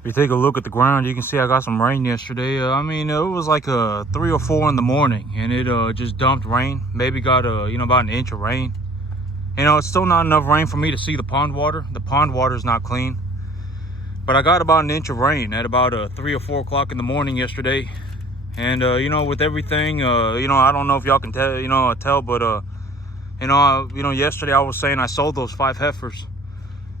If you take a look at the ground, you can see I got some rain yesterday. I mean, it was like 3 or 4 in the morning, and it just dumped rain. Maybe got about an inch of rain. It's still not enough rain for me to see the pond water. The pond water is not clean, but I got about an inch of rain at about 3 or 4 o'clock in the morning yesterday. And with everything, I don't know if y'all can tell, but yesterday I was saying I sold those 5 heifers,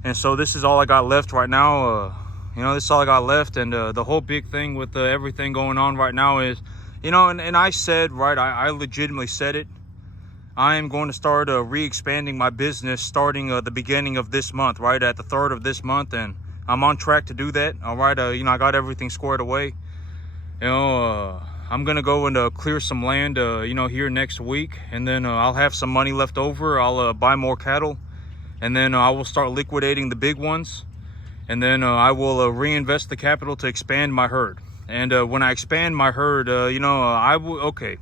and so this is all I got left right now. This is all I got left. And the whole big thing with everything going on right now is, and I said, right, I legitimately said it. I am going to start re-expanding my business starting the beginning of this month, right, at the 3rd of this month, and I'm on track to do that. All right, I got everything squared away. I'm gonna go and clear some land, here next week, and then I'll have some money left over. I'll buy more cattle, and then I will start liquidating the big ones. And then I will reinvest the capital to expand my herd. And when I expand my herd, I will, okay.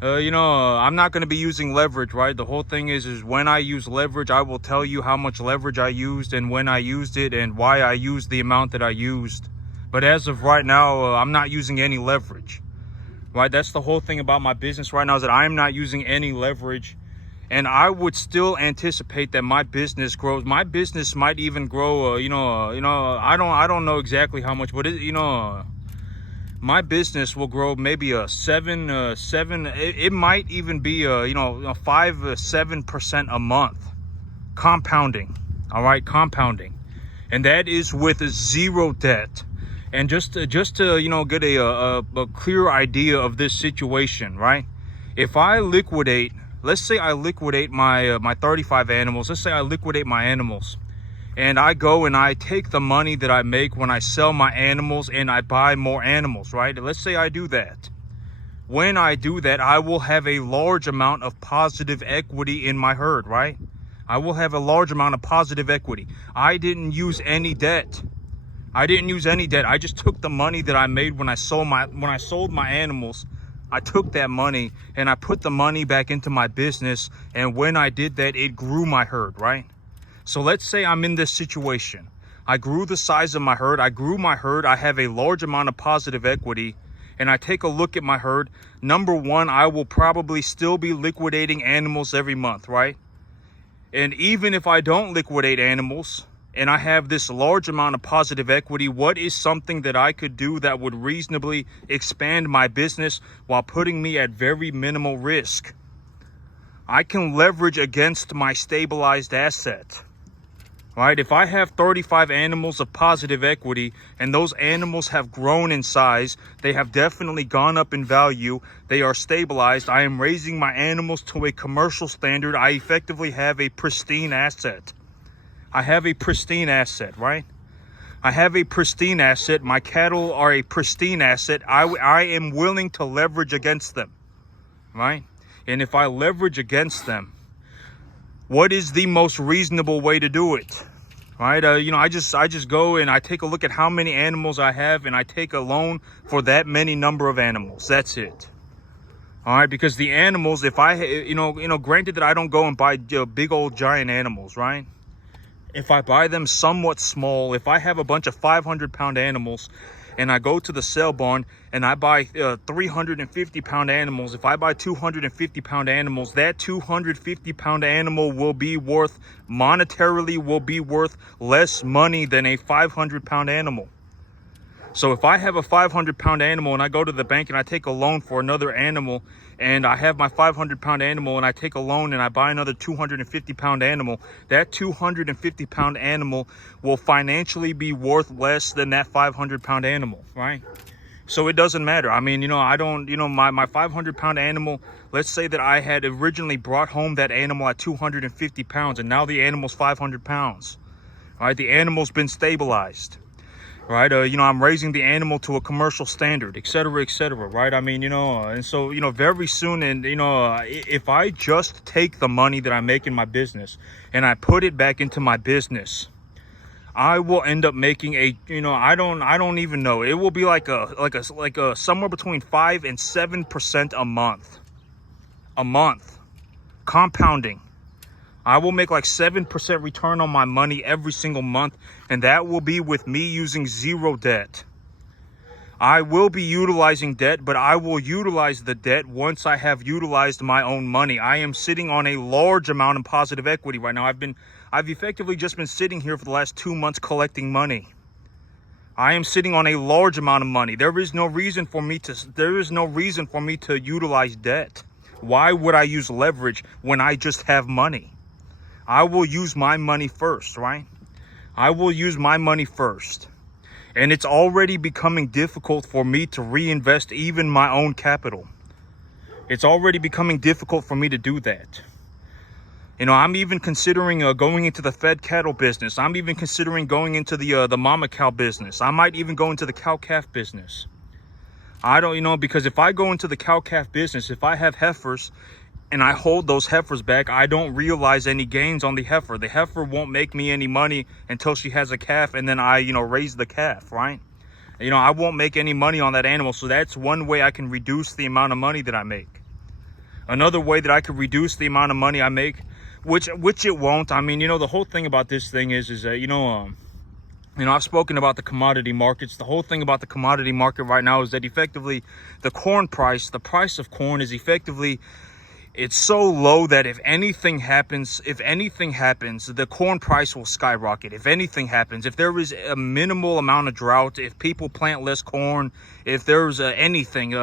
I'm not going to be using leverage, right? The whole thing is when I use leverage, I will tell you how much leverage I used and when I used it and why I used the amount that I used. But as of right now, I'm not using any leverage, right? That's the whole thing about my business right now, is that I'm not using any leverage. And I would still anticipate that my business grows. My business might even grow. I don't know exactly how much, but my business will grow maybe a 7. It might even be 5-7% a month, compounding. All right, compounding, and that is with zero debt. And just to get a clear idea of this situation, right? If I liquidate. Let's say I liquidate my 35 animals. Let's say I liquidate my animals, and I go and I take the money that I make when I sell my animals and I buy more animals, right? Let's say I do that. When I do that, I will have a large amount of positive equity in my herd, right? I will have a large amount of positive equity. I didn't use any debt. I just took the money that I made when I sold my animals. I took that money and I put the money back into my business. And when I did that, it grew my herd, right? So let's say I'm in this situation. I grew the size of my herd. I grew my herd. I have a large amount of positive equity. And I take a look at my herd. Number one, I will probably still be liquidating animals every month, right? And even if I don't liquidate animals, and I have this large amount of positive equity, what is something that I could do that would reasonably expand my business while putting me at very minimal risk? I can leverage against my stabilized asset, right? If I have 35 animals of positive equity and those animals have grown in size, they have definitely gone up in value, they are stabilized, I am raising my animals to a commercial standard, I effectively have a pristine asset. I have a pristine asset, right? I have a pristine asset. My cattle are a pristine asset. I am willing to leverage against them, right? And if I leverage against them, what is the most reasonable way to do it, right? I just go and I take a look at how many animals I have, and I take a loan for that many number of animals. That's it. All right, because the animals, if I, granted that I don't go and buy big old giant animals, right? If I buy them somewhat small, if I have a bunch of 500-pound animals and I go to the sale barn and I buy 350-pound animals, if I buy 250-pound animals, that 250-pound animal will be worth, monetarily will be worth less money than a 500-pound animal. So if I have a 500-pound animal and I go to the bank and I take a loan for another animal, and I have my 500-pound animal and I take a loan and I buy another 250-pound animal, that 250-pound animal will financially be worth less than that 500-pound animal, right? So it doesn't matter. I mean, I don't, my 500-pound animal, let's say that I had originally brought home that animal at 250 pounds and now the animal's 500 pounds, right? The animal's been stabilized. Right, I'm raising the animal to a commercial standard, et cetera, right? I mean, and so, very soon, and, if I just take the money that I make in my business and I put it back into my business, I will end up making a, I don't even know. It will be like a somewhere between 5 and 7% a month, compounding. I will make like 7% return on my money every single month, and that will be with me using zero debt. I will be utilizing debt, but I will utilize the debt once I have utilized my own money. I am sitting on a large amount of positive equity right now. I've effectively just been sitting here for the last 2 months collecting money. I am sitting on a large amount of money. There is no reason for me to utilize debt. Why would I use leverage when I just have money? I will use my money first, right? I will use my money first. And it's already becoming difficult for me to reinvest even my own capital. It's already becoming difficult for me to do that. You know, I'm even considering going into the fed cattle business. I'm even considering going into the mama cow business. I might even go into the cow calf business. I don't, you know, because if I go into the cow calf business, if I have heifers and I hold those heifers back, I don't realize any gains on the heifer. The heifer won't make me any money until she has a calf, and then I, you know, raise the calf, right? You know, I won't make any money on that animal. So that's one way I can reduce the amount of money that I make. Another way that I could reduce the amount of money I make, which it won't. I mean, you know, the whole thing about this thing is that, you know, I've spoken about the commodity markets. The whole thing about the commodity market right now is that effectively the corn price, the price of corn is effectively, it's so low that if anything happens, the corn price will skyrocket. If anything happens, if there is a minimal amount of drought, if people plant less corn, if there's anything,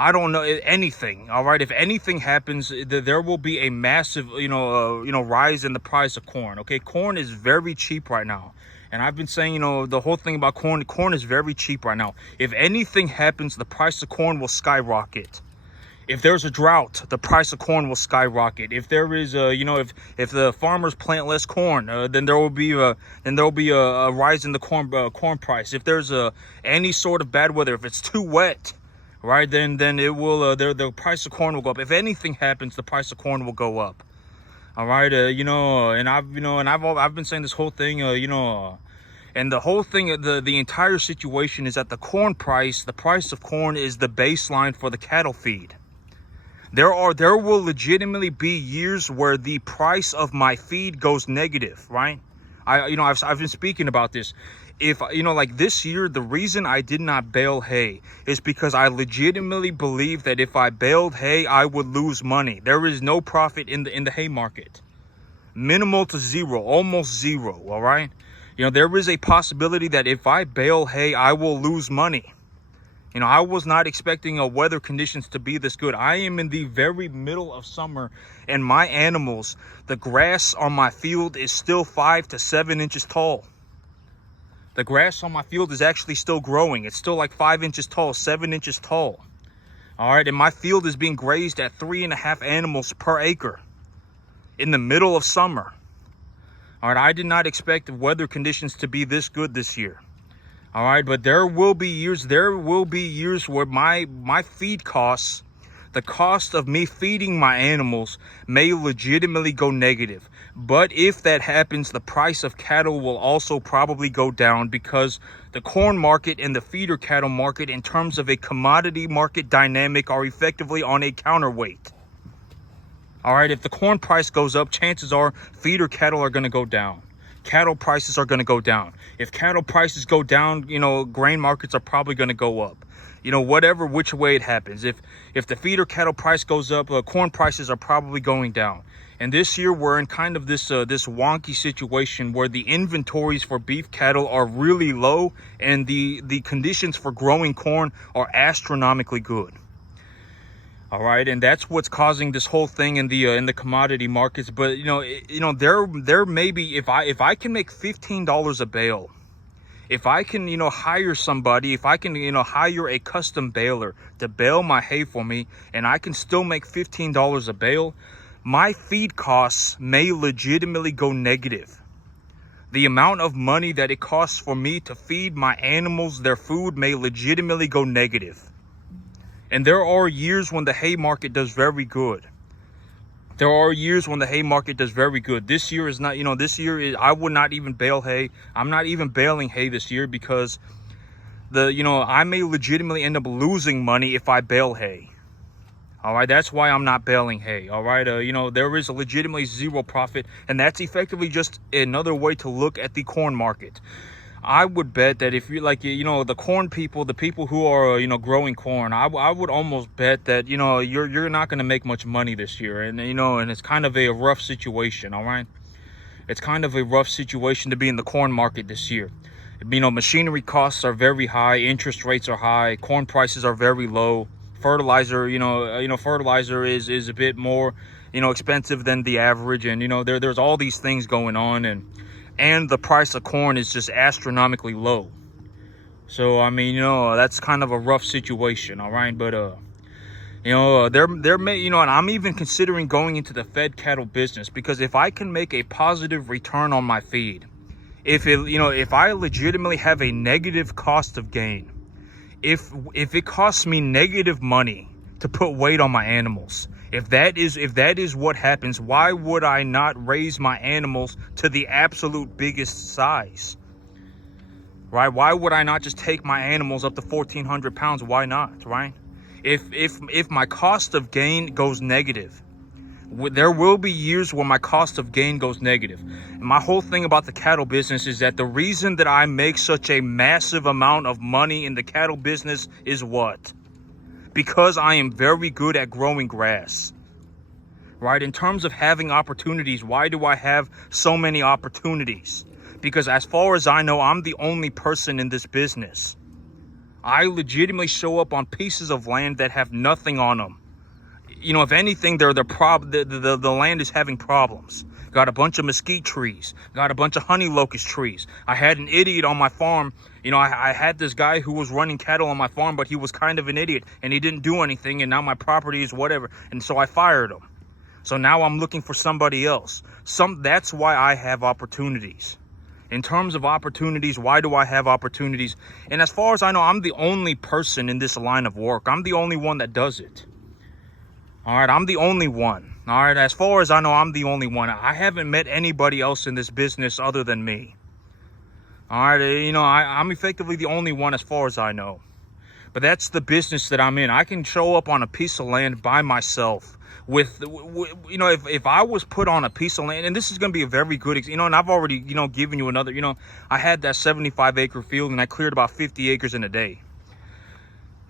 I don't know, anything. All right. If anything happens, there will be a massive, rise in the price of corn. Okay. Corn is very cheap right now. And I've been saying, you know, the whole thing about corn is very cheap right now. If anything happens, the price of corn will skyrocket. If there's a drought, the price of corn will skyrocket. If there is if the farmers plant less corn, then there will be a rise in the corn price. If there's any sort of bad weather, if it's too wet, right, then it will the price of corn will go up. If anything happens, the price of corn will go up. All right, I've been saying this whole thing, and the whole thing, the entire situation is that the price of corn is the baseline for the cattle feed. There will legitimately be years where the price of my feed goes negative, right? I've been speaking about this. If, like this year, the reason I did not bale hay is because I legitimately believe that if I baled hay, I would lose money. There is no profit in the hay market. Minimal to zero, almost zero, all right? There is a possibility that if I bale hay, I will lose money. I was not expecting weather conditions to be this good. I am in the very middle of summer, and my animals, the grass on my field is still 5 to 7 inches tall. The grass on my field is actually still growing. It's still like 5 inches tall, 7 inches tall. All right, and my field is being grazed at 3.5 animals per acre in the middle of summer. All right, I did not expect the weather conditions to be this good this year. All right, but there will be years where my feed costs, the cost of me feeding my animals, may legitimately go negative. But if that happens, the price of cattle will also probably go down, because the corn market and the feeder cattle market, in terms of a commodity market dynamic, are effectively on a counterweight. All right, if the corn price goes up, chances are feeder cattle are going to go down. Cattle prices are going to go down. If cattle prices go down, grain markets are probably going to go up. Which way it happens. If the feeder cattle price goes up, corn prices are probably going down. And this year we're in kind of this wonky situation where the inventories for beef cattle are really low, and the conditions for growing corn are astronomically good. All right, and that's what's causing this whole thing in the commodity markets. But there may be, if I can make $15 a bale, if I can hire somebody, if I can hire a custom baler to bale my hay for me, and I can still make $15 a bale, my feed costs may legitimately go negative. The amount of money that it costs for me to feed my animals their food may legitimately go negative. And there are years when the hay market does very good. This year is not, I would not even bale hay. I'm not even baling hay this year because I may legitimately end up losing money if I bale hay. All right, that's why I'm not baling hay. All right, you know, there is legitimately zero profit, and that's effectively just another way to look at the corn market. I would bet that if you like, you know, the corn people, the people who are, you know, growing corn, I would almost bet that, you know, you're not going to make much money this year. And, you know, and it's kind of a rough situation. All right. It's kind of a rough situation to be in the corn market this year. You know, machinery costs are very high. Interest rates are high. Corn prices are very low. Fertilizer, fertilizer is a bit more, you know, expensive than the average. And, you know, there's all these things going on, and the price of corn is just astronomically low. So, I mean, you know, that's kind of a rough situation, all right? But, you know, there may, you know, and I'm even considering going into the fed cattle business, because if I can make a positive return on my feed, if I legitimately have a negative cost of gain, if it costs me negative money to put weight on my animals, if that is what happens, why would I not raise my animals to the absolute biggest size? Right? Why would I not just take my animals up to 1,400 pounds? Why not? Right? If my cost of gain goes negative, there will be years where my cost of gain goes negative. And my whole thing about the cattle business is that the reason that I make such a massive amount of money in the cattle business is what? Because I am very good at growing grass. Right? In terms of having opportunities, why do I have so many opportunities? Because as far as I know, I'm the only person in this business. I legitimately show up on pieces of land that have nothing on them. You know, if anything, the land is having problems. Got a bunch of mesquite trees. Got a bunch of honey locust trees. I had an idiot on my farm. You know, I had this guy who was running cattle on my farm, but he was kind of an idiot, and he didn't do anything, and now my property is whatever. And so I fired him. So now I'm looking for somebody else. That's why I have opportunities. In terms of opportunities, why do I have opportunities? And as far as I know, I'm the only person in this line of work. I'm the only one that does it. All right, I'm the only one. All right, as far as I know, I'm the only one. I haven't met anybody else in this business other than me. All right, you know, I'm effectively the only one as far as I know. But that's the business that I'm in. I can show up on a piece of land by myself. You know, if I was put on a piece of land, and this is going to be a very good, you know, and I've already, you know, given you another, you know, I had that 75-acre field, and I cleared about 50 acres in a day.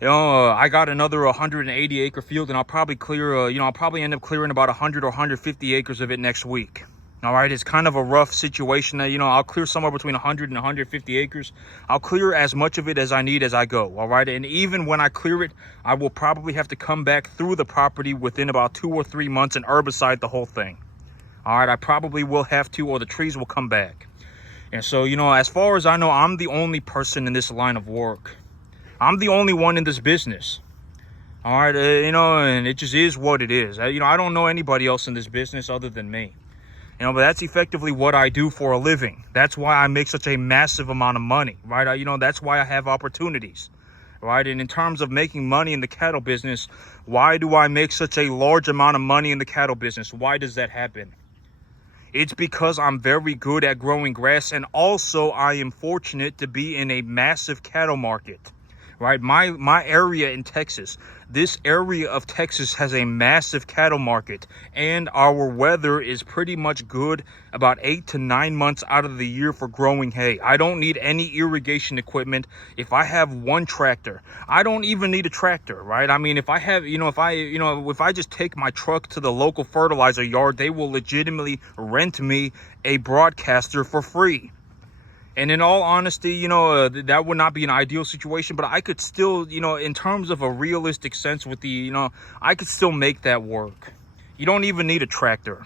You know, I got another 180-acre field, and I'll probably clear, I'll probably end up clearing about 100 or 150 acres of it next week. All right, it's kind of a rough situation. You know, I'll clear somewhere between 100 and 150 acres. I'll clear as much of it as I need as I go. All right, and even when I clear it, I will probably have to come back through the property within about 2 or 3 months and herbicide the whole thing. All right, I probably will have to, or the trees will come back. And so, you know, as far as I know, I'm the only person in this line of work. I'm the only one in this business. All right, you know, and it just is what it is. You know, I don't know anybody else in this business other than me. You know, but that's effectively what I do for a living. That's why I make such a massive amount of money, right? You know, that's why I have opportunities, right? And in terms of making money in the cattle business, why do I make such a large amount of money in the cattle business? Why does that happen? It's because I'm very good at growing grass, and also I am fortunate to be in a massive cattle market. Right, my area in Texas, this area of Texas has a massive cattle market, and our weather is pretty much good about 8 to 9 months out of the year for growing hay. I don't need any irrigation equipment. If I have one tractor, I don't even need a tractor, right? I mean, if I have, if I just take my truck to the local fertilizer yard, they will legitimately rent me a broadcaster for free. And in all honesty, that would not be an ideal situation, but I could still, in terms of a realistic sense with I could still make that work. You don't even need a tractor.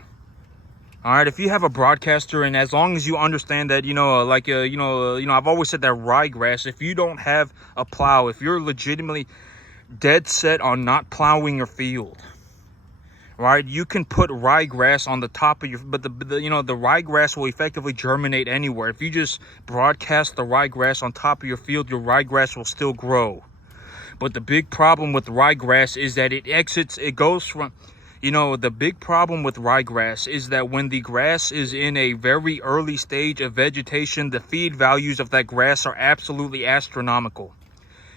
All right, if you have a broadcaster, and as long as you understand that, I've always said that ryegrass, if you don't have a plow, if you're legitimately dead set on not plowing your field, right, you can put ryegrass on the top of but the ryegrass will effectively germinate anywhere. If you just broadcast the ryegrass on top of your field, your ryegrass will still grow. But the big problem with ryegrass is that the big problem with ryegrass is that when the grass is in a very early stage of vegetation, the feed values of that grass are absolutely astronomical.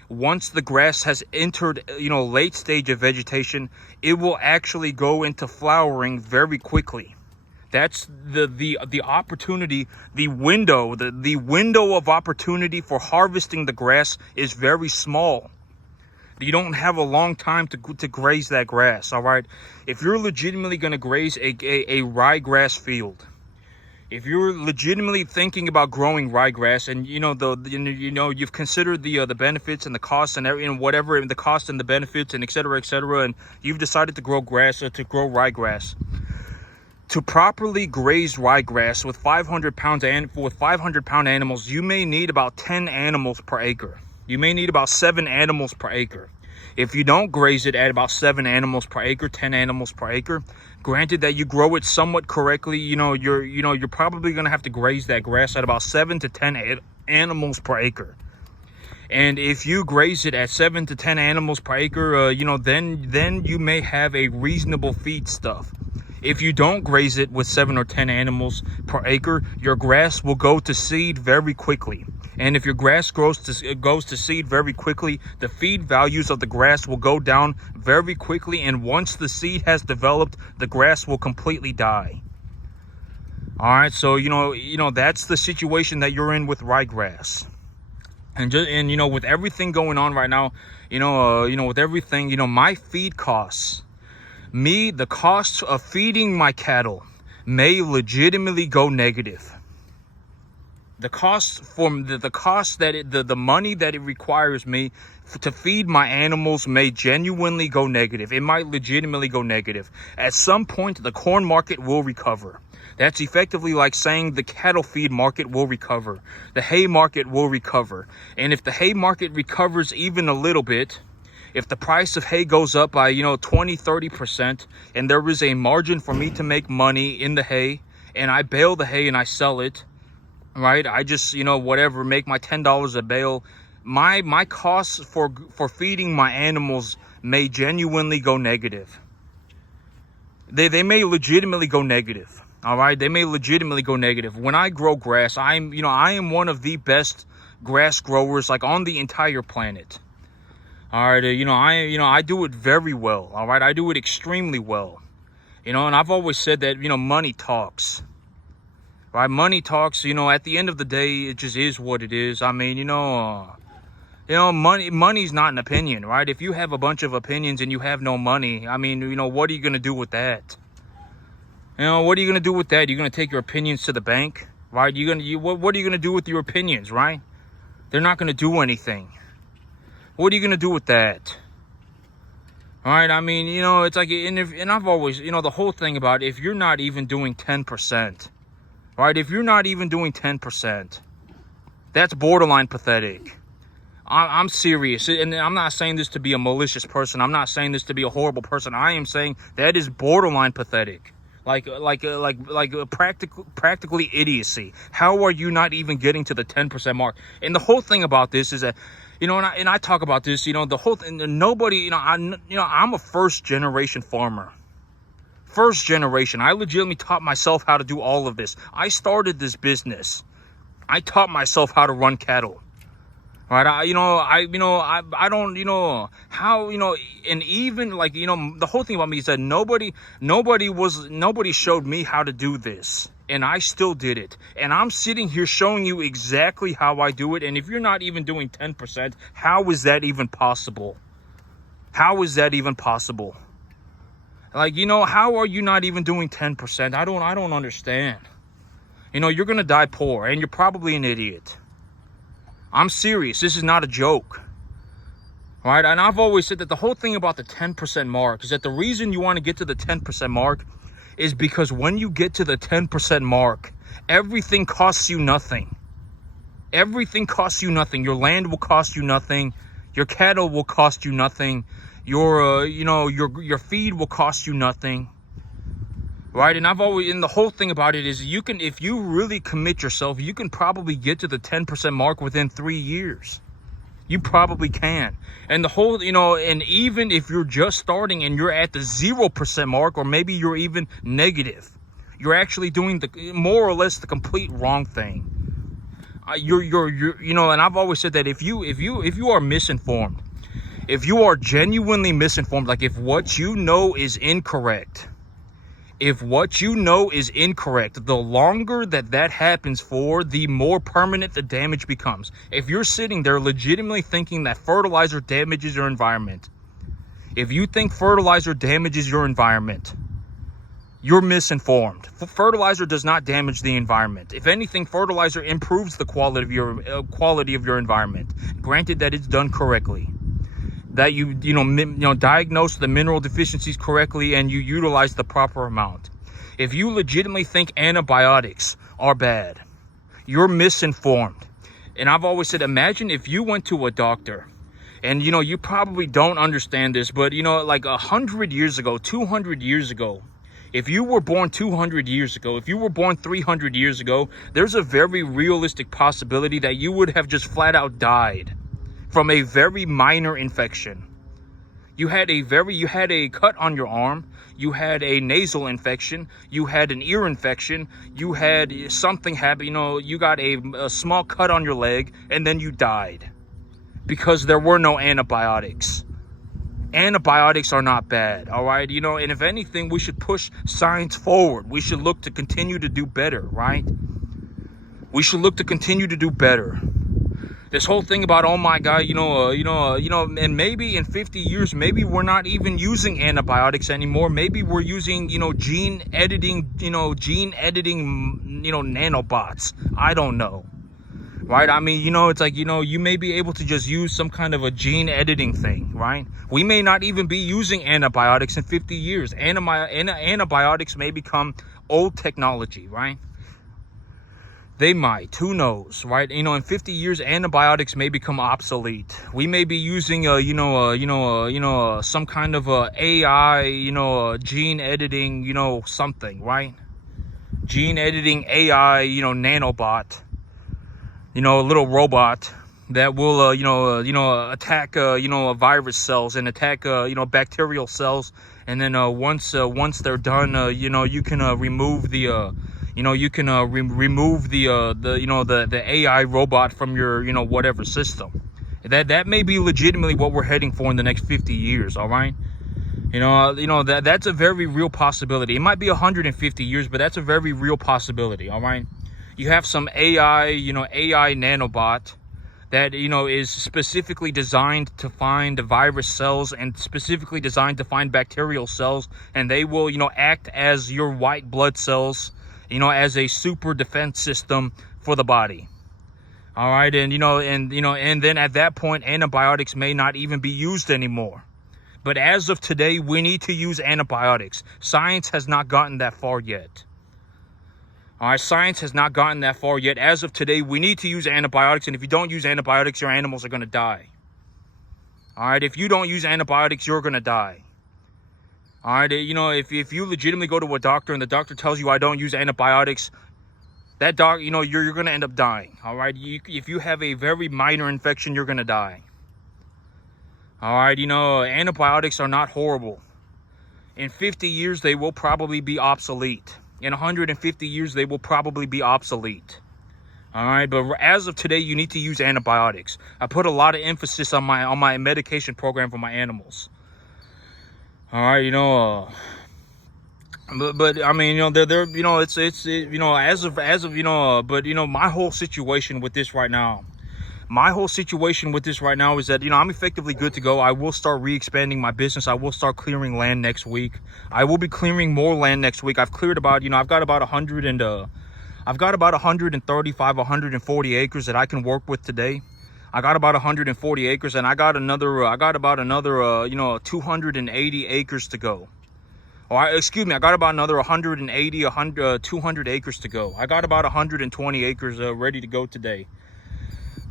once the grass has entered, late stage of vegetation, it will actually go into flowering very quickly. That's the opportunity, the window of opportunity for harvesting the grass is very small. You don't have a long time to graze that grass. All right, if you're legitimately going to graze a ryegrass field, if you're legitimately thinking about growing ryegrass, and you've considered the benefits and the costs and everything, whatever, and the cost and the benefits and et cetera, and you've decided to grow ryegrass. To properly graze ryegrass with 500-pound animals, you may need about 10 animals per acre. You may need about 7 animals per acre. If you don't graze it at about 7 animals per acre, 10 animals per acre, granted that you grow it somewhat correctly, you're probably going to have to graze that grass at about 7 to 10 animals per acre. And if you graze it at 7 to 10 animals per acre, then you may have a reasonable feed stuff. If you don't graze it with 7 or 10 animals per acre, your grass will go to seed very quickly. And if your grass goes to seed very quickly, the feed values of the grass will go down very quickly. And once the seed has developed, the grass will completely die. All right, so that's the situation that you're in with ryegrass. And with everything going on right now, with everything, my feed costs. The cost of feeding my cattle may legitimately go negative. The money that it requires me to feed my animals may genuinely go negative. It might legitimately go negative. At some point, the corn market will recover. That's effectively like saying the cattle feed market will recover. The hay market will recover. And if the hay market recovers even a little bit, if the price of hay goes up by, 20-30%, and there is a margin for me to make money in the hay, and I bale the hay and I sell it, right? I just, make my $10 a bale. My costs for feeding my animals may genuinely go negative. They may legitimately go negative. All right, they may legitimately go negative. When I grow grass, I am one of the best grass growers on the entire planet. All right, I do it very well. All right, I do it extremely well. And I've always said that, money talks. Right, money talks. At the end of the day, it just is what it is. I mean, money's not an opinion, right? If you have a bunch of opinions and you have no money, I mean, what are you gonna do with that? What are you gonna do with that? You're gonna take your opinions to the bank, right? What are you gonna do with your opinions, right? They're not gonna do anything. What are you gonna do with that? All right, I mean, it's like, and I've always, the whole thing about it, if you're not even doing 10%, right? If you're not even doing 10%, that's borderline pathetic. I'm serious, and I'm not saying this to be a malicious person. I'm not saying this to be a horrible person. I am saying that is borderline pathetic, like practically idiocy. How are you not even getting to the 10% mark? And the whole thing about this is that, and I talk about this, the whole thing. Nobody, I'm a first generation farmer. First generation. I legitimately taught myself how to do all of this. I started this business. I taught myself how to run cattle. Right? I don't, how, and even the whole thing about me is that nobody showed me how to do this. And I still did it. And I'm sitting here showing you exactly how I do it. And if you're not even doing 10%, how is that even possible? How is that even possible? How are you not even doing 10%? I don't understand. You're going to die poor, and you're probably an idiot. I'm serious. This is not a joke. All right? And I've always said that the whole thing about the 10% mark is that the reason you want to get to the 10% mark is because when you get to the 10% mark, everything costs you nothing. Everything costs you nothing. Your land will cost you nothing. Your cattle will cost you nothing. Your feed will cost you nothing. Right? And the whole thing about it is if you really commit yourself, you can probably get to the 10% mark within 3 years. You probably can. And the whole, and even if you're just starting and you're at the 0% mark, or maybe you're even negative, you're actually doing more or less the complete wrong thing. you're you know, and I've always said that if you are misinformed, if you are genuinely misinformed, like if what you know is incorrect, if what you know is incorrect, the longer that happens for, the more permanent the damage becomes. If you're sitting there legitimately thinking that fertilizer damages your environment, if you think fertilizer damages your environment, you're misinformed. Fertilizer does not damage the environment. If anything, fertilizer improves the quality of your environment. Granted that it's done correctly, that you diagnose the mineral deficiencies correctly and you utilize the proper amount. If you legitimately think antibiotics are bad, you're misinformed. And I've always said, imagine if you went to a doctor, and you probably don't understand this, but like 100 years ago, 200 years ago, if you were born 200 years ago, if you were born 300 years ago, there's a very realistic possibility that you would have just flat out died from a very minor infection. You had a cut on your arm, you had a nasal infection, you had an ear infection, you had something happen, you got a small cut on your leg, and then you died because there were no antibiotics. Antibiotics are not bad, all right? And if anything, we should push science forward. We should look to continue to do better, right? We should look to continue to do better. This whole thing about, oh my God, and maybe in 50 years, maybe we're not even using antibiotics anymore. Maybe we're using, gene editing, nanobots. I don't know. Right? I mean, it's like, you may be able to just use some kind of a gene editing thing, right? We may not even be using antibiotics in 50 years. Antibiotics may become old technology, right? They might, who knows, right? In 50 years, antibiotics may become obsolete. We may be using, some kind of AI, gene editing, something, right? Gene editing AI, nanobot. A little robot that will, attack, virus cells and attack, bacterial cells. And then once they're done, you can remove the, remove the AI robot from your, whatever system. That may be legitimately what we're heading for in the next 50 years. All right. That's a very real possibility. It might be 150 years, but that's a very real possibility. All right. You have some AI, AI nanobot that, is specifically designed to find virus cells and specifically designed to find bacterial cells. And they will, act as your white blood cells, as a super defense system for the body. All right. And then at that point, antibiotics may not even be used anymore. But as of today, we need to use antibiotics. Science has not gotten that far yet. All right, science has not gotten that far yet. As of today, we need to use antibiotics. And if you don't use antibiotics, your animals are going to die. All right, if you don't use antibiotics, you're going to die. All right, if you legitimately go to a doctor and the doctor tells you I don't use antibiotics, that doc, you're going to end up dying. All right, if you have a very minor infection, you're going to die. All right, antibiotics are not horrible. In 50 years, they will probably be obsolete. In 150 years, they will probably be obsolete. All right, but as of today, you need to use antibiotics. I put a lot of emphasis on my medication program for my animals. All right, but I mean, they're it's as of but my whole situation with this right now. My whole situation with this right now is that, I'm effectively good to go. I will start re-expanding my business. I will start clearing land next week. I will be clearing more land next week. I've cleared about, I've got about 135, 140 acres that I can work with today. I got about 140 acres and I got about another 280 acres to go. Or excuse me, I got about another 200 acres to go. I got about 120 acres ready to go today.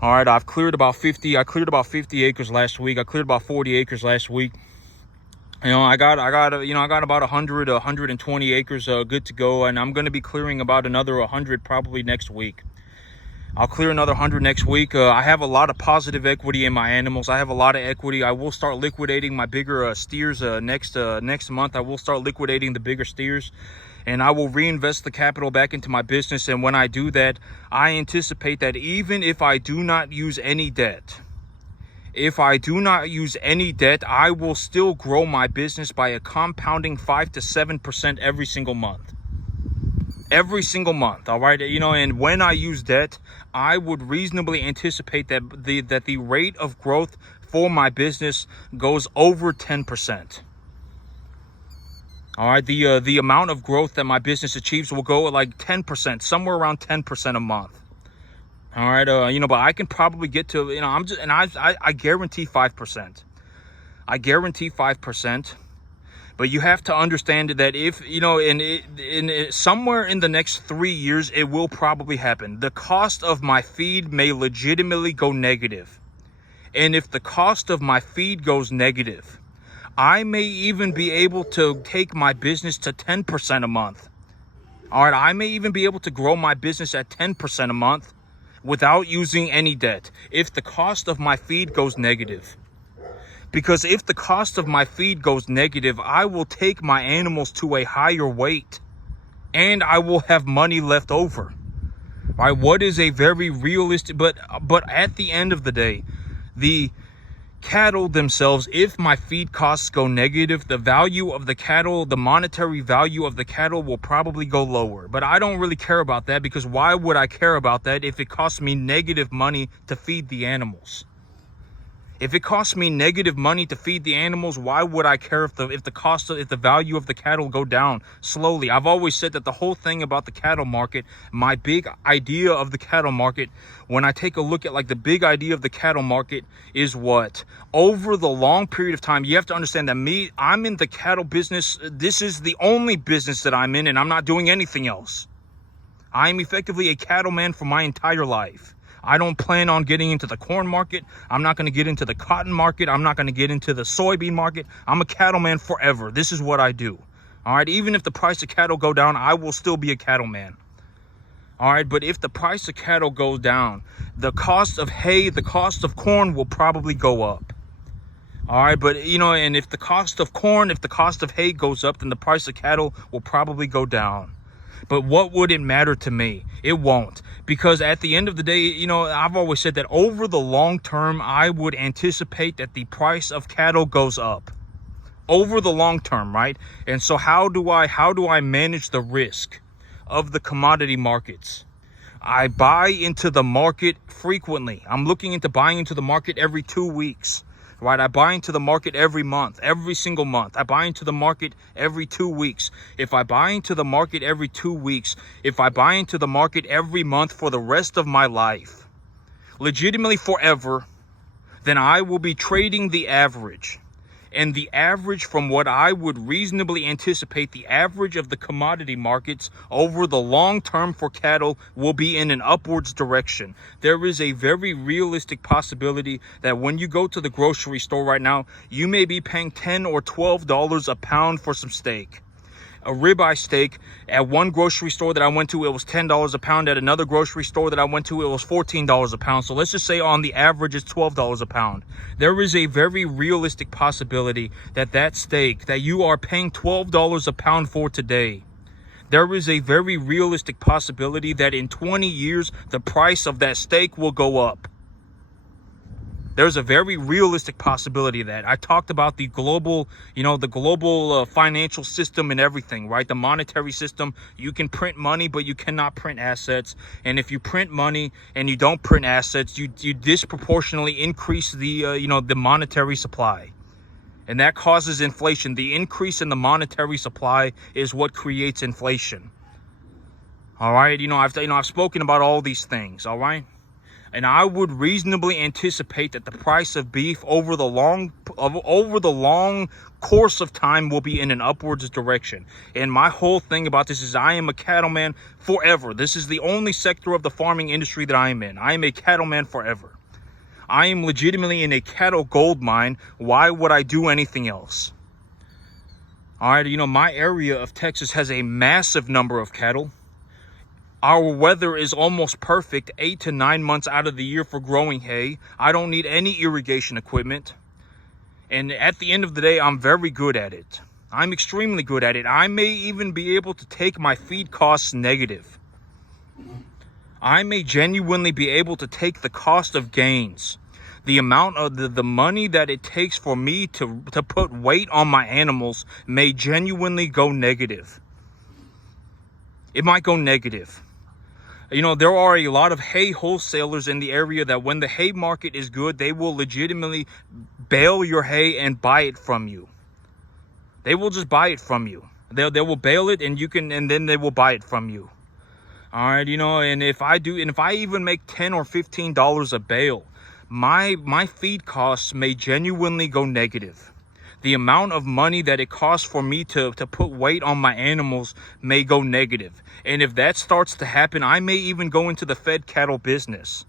All right, I've cleared about 50. I cleared about 50 acres last week. I cleared about 40 acres last week. I got about 120 acres good to go, and I'm going to be clearing about another 100 probably next week. I'll clear another 100 next week. I have a lot of positive equity in my animals. I have a lot of equity. I will start liquidating my bigger steers next month. I will start liquidating the bigger steers. and I will reinvest the capital back into my business. And when I do that, I anticipate that even if I do not use any debt, I will still grow my business by a compounding 5 to 7% every single month. Every single month, all right? And when I use debt, I would reasonably anticipate that the rate of growth for my business goes over 10%. All right, the amount of growth that my business achieves will go at like 10%, somewhere around 10% a month. All right, but I can probably get to, I guarantee 5%. I guarantee 5%. But you have to understand that if, somewhere in the next 3 years, it will probably happen. The cost of my feed may legitimately go negative. And if the cost of my feed goes negative, I may even be able to take my business to 10% a month. All right, I may even be able to grow my business at 10% a month without using any debt if the cost of my feed goes negative. Because if the cost of my feed goes negative, I will take my animals to a higher weight and I will have money left over. All right, what is a very realistic, but at the end of the day, the cattle themselves, if my feed costs go negative, the value of the cattle, the monetary value of the cattle will probably go lower. But I don't really care about that, because why would I care about that if it costs me negative money to feed the animals? If it costs me negative money to feed the animals, why would I care if the value of the cattle go down slowly? I've always said that the whole thing about the cattle market, my big idea of the cattle market, when I take a look at like the big idea of the cattle market is what? Over the long period of time, you have to understand that I'm in the cattle business. This is the only business that I'm in, and I'm not doing anything else. I'm effectively a cattleman for my entire life. I don't plan on getting into the corn market. I'm not going to get into the cotton market. I'm not going to get into the soybean market. I'm a cattleman forever. This is what I do. All right. Even if the price of cattle go down, I will still be a cattleman. All right. But if the price of cattle goes down, the cost of hay, the cost of corn will probably go up. All right. But, and if the cost of corn, if the cost of hay goes up, then the price of cattle will probably go down. But what would it matter to me? It won't. Because at the end of the day, I've always said that over the long term, I would anticipate that the price of cattle goes up. Over the long term, right? And so how do I manage the risk of the commodity markets? I buy into the market frequently. I'm looking into buying into the market every 2 weeks. Right, I buy into the market every month, every single month. I buy into the market every 2 weeks. If I buy into the market every 2 weeks, if I buy into the market every month for the rest of my life, legitimately forever, then I will be trading the average. And the average, from what I would reasonably anticipate, the average of the commodity markets over the long term for cattle will be in an upwards direction. There is a very realistic possibility that when you go to the grocery store right now, you may be paying $10 or $12 a pound for some steak. A ribeye steak at one grocery store that I went to, it was $10 a pound. At another grocery store that I went to, it was $14 a pound. So let's just say on the average, it's $12 a pound. There is a very realistic possibility that steak that you are paying $12 a pound for today, there is a very realistic possibility that in 20 years, the price of that steak will go up. There's a very realistic possibility of that. I talked about the global, financial system and everything, right? The monetary system. You can print money, but you cannot print assets. And if you print money and you don't print assets, you disproportionately increase the monetary supply. And that causes inflation. The increase in the monetary supply is what creates inflation. All right. I've spoken about all these things. All right. And I would reasonably anticipate that the price of beef over the long course of time will be in an upwards direction. And my whole thing about this is I am a cattleman forever. This is the only sector of the farming industry that I am in. I am a cattleman forever. I am legitimately in a cattle gold mine. Why would I do anything else? All right, my area of Texas has a massive number of cattle. Our weather is almost perfect 8 to 9 months out of the year for growing hay. I don't need any irrigation equipment. And at the end of the day, I'm very good at it. I'm extremely good at it. I may even be able to take my feed costs negative. I may genuinely be able to take the cost of gains, the amount of the money that it takes for me to put weight on my animals may genuinely go negative. It might go negative. You know, there are a lot of hay wholesalers in the area that when the hay market is good, they will legitimately bale your hay and buy it from you. They will just buy it from you. They will bale it and then they will buy it from you. All right, you know, and if I even make $10 or $15 a bale, my feed costs may genuinely go negative. The amount of money that it costs for me to put weight on my animals may go negative. And if that starts to happen, I may even go into the fed cattle business.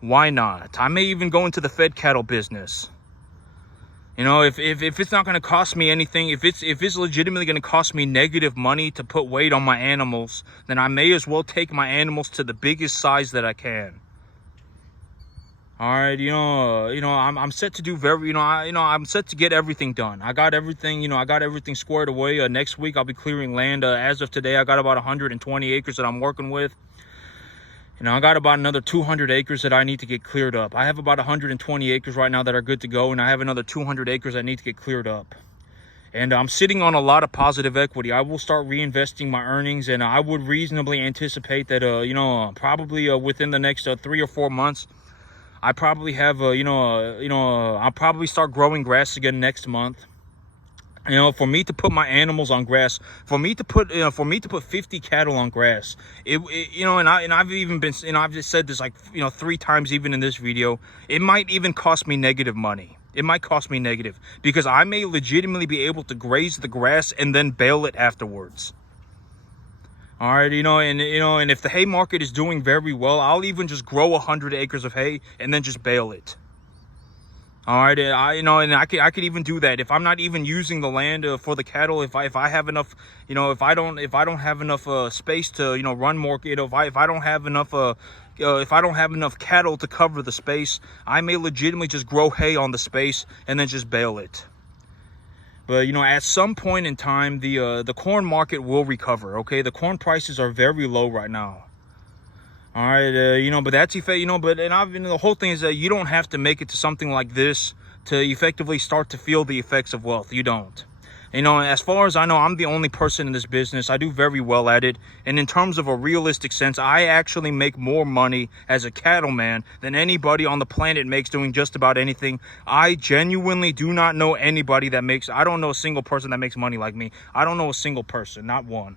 Why not? I may even go into the fed cattle business. You know, if it's not going to cost me anything, if it's legitimately going to cost me negative money to put weight on my animals, then I may as well take my animals to the biggest size that I can. All right, I'm set to do I'm set to get everything done. I got everything squared away. Next week I'll be clearing land. As of today, I got about 120 acres that I'm working with. You know, I got about another 200 acres that I need to get cleared up. I have about 120 acres right now that are good to go, and I have another 200 acres that need to get cleared up. And I'm sitting on a lot of positive equity. I will start reinvesting my earnings, and I would reasonably anticipate that, probably within the next 3 or 4 months, I probably have, I'll probably start growing grass again next month. You know, for me to put my animals on grass, for me to put 50 cattle on grass, I've even been, I've just said this 3 times even in this video, it might even cost me negative money. It might cost me negative because I may legitimately be able to graze the grass and then bale it afterwards. All right, and if the hay market is doing very well, I'll even just grow 100 acres of hay and then just bale it. All right, I could even do that if I'm not even using the land for the cattle. If I have enough, if I don't have enough space to run more, if I don't have enough if I don't have enough cattle to cover the space, I may legitimately just grow hay on the space and then just bale it. But at some point in time, the corn market will recover. Okay, the corn prices are very low right now. All right, but that's the whole thing is that you don't have to make it to something like this to effectively start to feel the effects of wealth. You don't. As far as I know, I'm the only person in this business. I do very well at it. And in terms of a realistic sense, I actually make more money as a cattleman than anybody on the planet makes doing just about anything. I genuinely do not know anybody I don't know a single person that makes money like me. I don't know a single person, not one.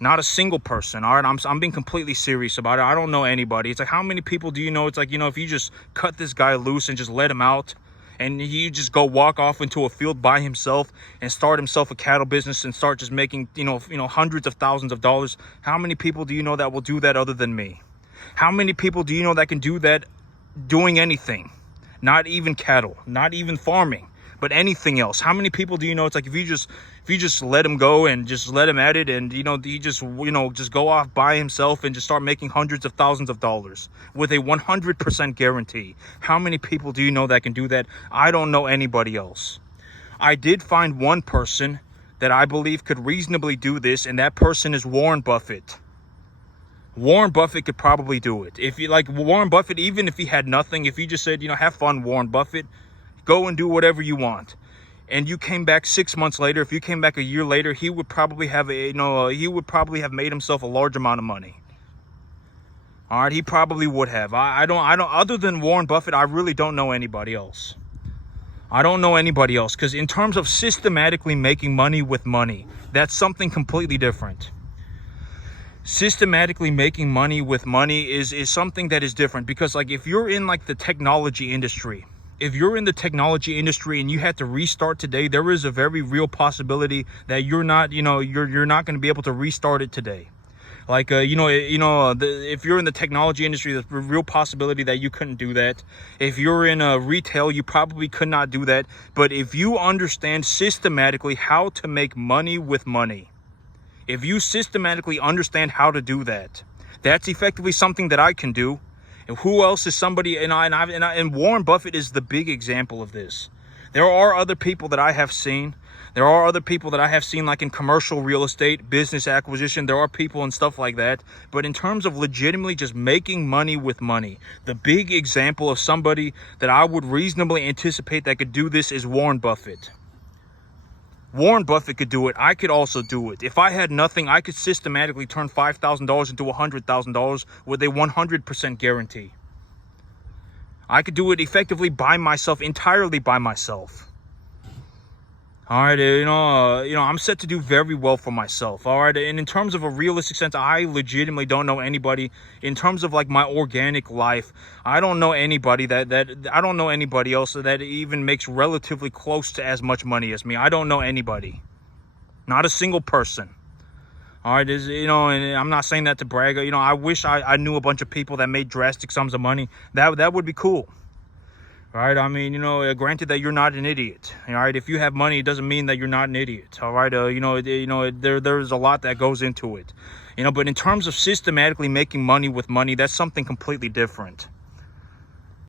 Not a single person. All right, I'm being completely serious about it. I don't know anybody. It's like, how many people do you know? It's like, if you just cut this guy loose and just let him out and he just go walk off into a field by himself and start himself a cattle business and start just making, hundreds of thousands of dollars. How many people do you know that will do that other than me? How many people do you know that can do that doing anything? Not even cattle, not even farming, but anything else. How many people do you know? It's like if you just let him go and just let him at it, and he just go off by himself and just start making hundreds of thousands of dollars with a 100% guarantee. How many people do you know that can do that? I don't know anybody else. I did find one person that I believe could reasonably do this, and that person is Warren Buffett. Warren Buffett could probably do it. If you like Warren Buffett, even if he had nothing, if you just said, have fun, Warren Buffett, go and do whatever you want, and you came back 6 months later, if you came back a year later, he would probably have made himself a large amount of money. All right, he probably would have. I don't other than Warren Buffett, I really don't know anybody else. I don't know anybody else, because in terms of systematically making money with money, that's something completely different. Systematically making money with money is something that is different, because like if you're in like the technology industry, if you're in the technology industry and you had to restart today, there is a very real possibility that you're not going to be able to restart it today. Like, if you're in the technology industry, there's a real possibility that you couldn't do that. If you're in retail, you probably could not do that. But if you understand systematically how to make money with money, if you systematically understand how to do that, that's effectively something that I can do. And who else is somebody? And Warren Buffett is the big example of this. There are other people that I have seen. There are other people that I have seen, like in commercial real estate, business acquisition. There are people and stuff like that. But in terms of legitimately just making money with money, the big example of somebody that I would reasonably anticipate that could do this is Warren Buffett. Warren Buffett could do it. I could also do it. If I had nothing, I could systematically turn $5,000 into $100,000 with a 100% guarantee. I could do it effectively by myself, entirely by myself. All right, I'm set to do very well for myself. All right, and in terms of a realistic sense, I legitimately don't know anybody. In terms of like my organic life, I don't know anybody that I don't know anybody else that even makes relatively close to as much money as me. I don't know anybody, not a single person. All right, and I'm not saying that to brag. I wish I knew a bunch of people that made drastic sums of money. That would be cool. All right, I mean, granted that you're not an idiot. All right, if you have money, it doesn't mean that you're not an idiot. All right, there's a lot that goes into it. But in terms of systematically making money with money, that's something completely different.